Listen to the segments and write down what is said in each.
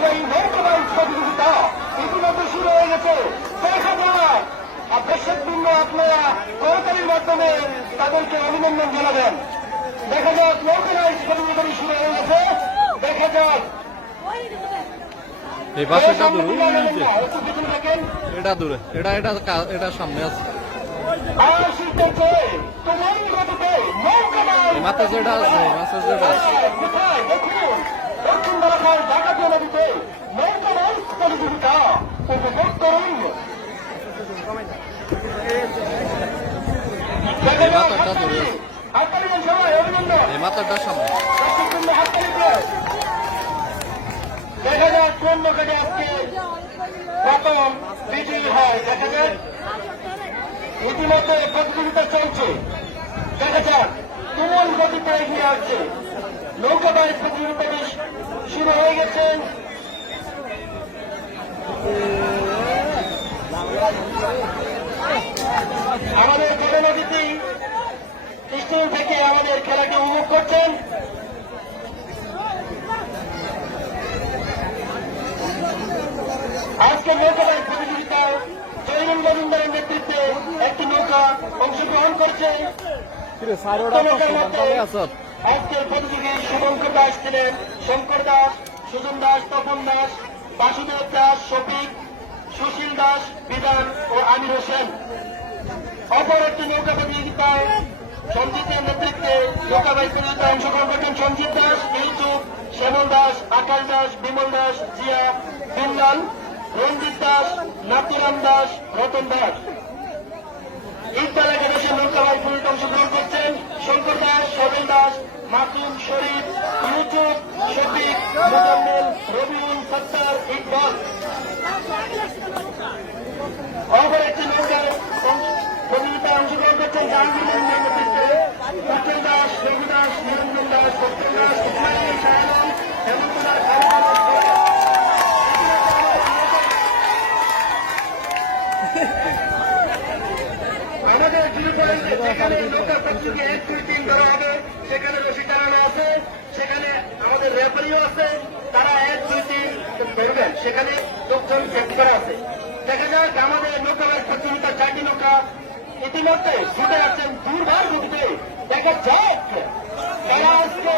ঐতিহ্যবাহী নৌকাবাইজ প্রতিযোগিতা ইতিমধ্যে শুরু হয়ে গেছে। দেখা যাক দর্শকবৃন্দ আপনারা করতালির মাধ্যমে তাদেরকে অভিনন্দন জানাবেন। দেখা যাক নৌকাবাইজ প্রতিযোগিতা শুরু হয়ে গেছে। দেখা যাক এই পাশেটা দূরে, এটা দূরে, এটা সামনে আছে। মাথা যেটা আছে, মাথা যেটা আছে দেখুন দক্ষিণ বারাকার ডাকাতিয়া নদীতে নৌকাবাইজ প্রতিযোগিতা উপভোগ করুন। এই মাথাটা দূরে, এই মাথাটা সামনে। দেখা যাক কোন নৌকাটি আজকে প্রথম বিজয়ী হয়। দেখা যাক ইতিমধ্যে প্রতিযোগিতা চলছে। দেখা যাক তুমুল গতিতে এগিয়ে আসছে নৌকাবাইজ প্রতিযোগিতা শুরু হয়ে গেছে। আমাদের জননদীতি স্কুল থেকে আমাদের খেলাটি উপভোগ করছেন। আজকে নৌকাবাইজ প্রতিযোগিতায় জয়নুল মজুমদারের নেতৃত্বে একটি নৌকা অংশগ্রহণ করছে। আজকের প্রতিযোগী শুভঙ্কর দাস ছিলেন, শঙ্কর দাস, সুজন দাস, তপন দাস, বাসুদেব দাস, শফিক, সুশীল দাস, বিধান ও আমির হোসেন। অপর একটি নৌকা প্রতিযোগিতায় সঞ্জিতের নেতৃত্বে নৌকাবাইজ প্রতিযোগিতায় অংশগ্রহণ করছেন সঞ্জিত দাস, ইউসুফ, শ্যামল দাস, আকাশ দাস, বিমল দাস, জিয়া, বিমলাল, রঞ্জিত দাস, নাতুরাম দাস, রতন দাস। ইকবাল একাদশের নৌকাবাইজ প্রতিযোগিতায় অংশগ্রহণ করছেন শঙ্কর দাস, সবেল দাস, মাসুম, শরীফ, ইউসুফ, শফিক, মুজাম্মেল, রবিউল, সত্তার, ইকবাল। অপর একটি নৌকায় প্রতিযোগিতায় অংশগ্রহণ করছেন জাহাঙ্গীর নেতৃত্বে সত্যেন দাস, রঘু দাস, নিরঞ্জন দাস, সত্যেন দাস, ইসমাইল, শাহরাম, হেমন্তদার, আমাদের যেখানে নৌকা প্রতিযোগী 1, 2, 3 ধরা হবে সেখানে রশি টানানো আছে, সেখানে আমাদের রেফারিও আছে, তারা 1, 2, 3 ধরবেন, সেখানে লোকজন চেক করা আছে। দেখা যাক আমাদের নৌকাবাইজ প্রতিযোগিতার 4টি নৌকা ইতিমধ্যে ছুটে যাচ্ছেন দুর্বার গতিতে। দেখা যাক তারা আজকে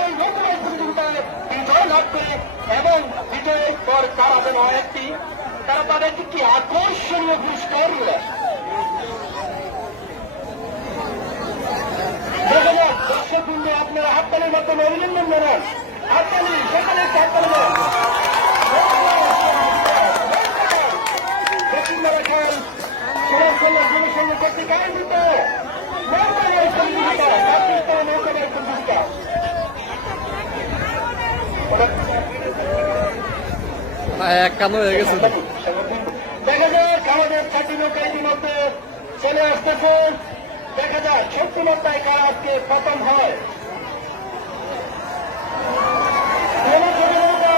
এই নৌকাবাইজ প্রতিযোগিতায় বিজয় লাভ করে এবং বিজয়ের পর তারা যেন একটি তারা তাদের একটি আকর্ষণীয় পুরস্কার দেখা যাক। দর্শকবৃন্দ আপনারা হাততালির মাধ্যমে অভিনন্দন জানান। হাততালি সেখানে হাততালি দেন। দক্ষিণ বারাকার সুরক্ষা জনসংঘ কর্তৃক আয়োজিত নৌকাবাইজ প্রতিযোগিতা, জাতীয় নৌকাবাইজ প্রতিযোগিতা। এক কান হয়ে গেছে। দেখা যাক আমাদের 4টি নৌকা ইতিমধ্যে চলে আসতেছে। দেখা যাক সত্যি নৌকায় কারা আজকে প্রথম হয়।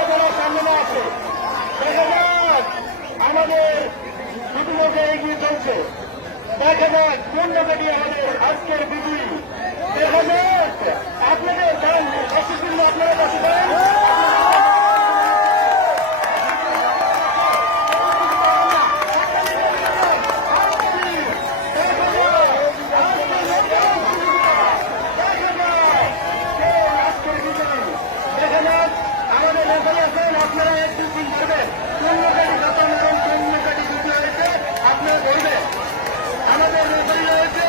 যারা সামনে আছে দেখা যাক আমাদের দুটি নৌকা এগিয়ে চলছে। দেখা যাক কোন নৌকাটি আমাদের আজকের বিজয়ী। দেখা যাক আপনাদের দান আপনারা বসে দেন। আপনারা 1, 2, 3 করবেন। কোন নৌকাটি প্রথম এবং কোন নৌকাটি দ্বিতীয় হয়েছে আপনারা বলবেন। আমাদের রেফারি রয়েছে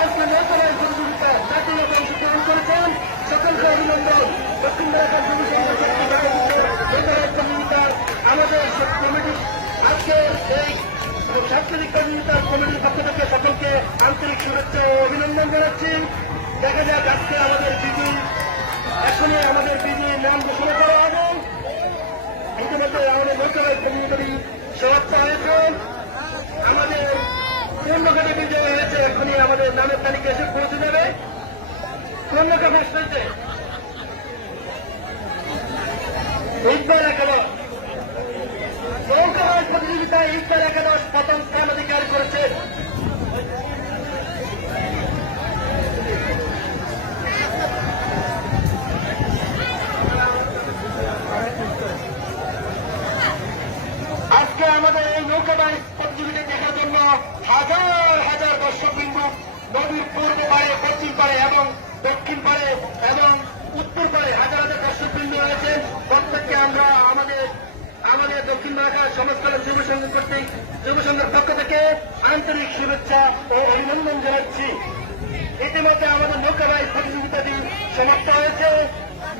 আজকে নৌকাবাইজ প্রতিযোগিতা জাতীয় নৌকা অংশগ্রহণ করেছেন, সকলকে অভিনন্দন। দক্ষিণ বারাকার প্রতিযোগিতার আমাদের কমিটি আজকে এই সাংস্কৃতিক প্রতিযোগিতার কমিটির পক্ষ থেকে সকলকে আন্তরিক শুভেচ্ছা ও অভিনন্দন জানাচ্ছি। দেখা যাক আজকে আমাদের বিজয়ী এখনই আমাদের বিজয়ীর নাম ঘোষণা করা হবে। ইতিমধ্যে আমাদের নৌকাবাইজ প্রতিযোগিতাটি সমাপ্ত হয়েছে। আমাদের কোন নৌকাটি বিজয় হয়েছে এখনই আমাদের নামের তালিকা এসে পৌঁছে যাবে। কোন নৌকা ফার্স্ট হয়েছে? ইকবাল একাদশ। নৌকাবাইজ প্রতিযোগিতায় ইকবাল একাদশ প্রথম স্থান অধিকার করেছে। আজকে আমাদের এই নৌকা বাইচ প্রতিযোগিতা দেখার জন্য হাজার হাজার দর্শক বিন্দু নদীর পূর্ব পারে, পশ্চিম পারে এবং দক্ষিণ পারে এবং উত্তর পারে হাজার হাজার দর্শক বিন্দু রয়েছে। প্রত্যেককে আমরা আমাদের দক্ষিণ ঢাকার সমাজকল্যাণ যুব সংঘ কর্তৃক যুব সংঘের পক্ষ থেকে আন্তরিক শুভেচ্ছা ও অভিনন্দন জানাচ্ছি। ইতিমধ্যে আমাদের নৌকা বাইচ প্রতিযোগিতাটি সমাপ্ত হয়েছে।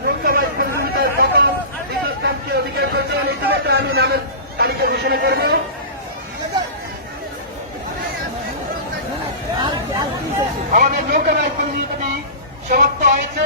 নৌকা বাইচ প্রতিযোগিতার প্রথম দ্বিতীয় স্থানকে অধিকার করেছেন। ইতিমধ্যে আমি নামের তালিকা ঘোষণা করব। আমাদের নৌকা বাইচ প্রতিযোগিতাটি সমাপ্ত হয়েছে।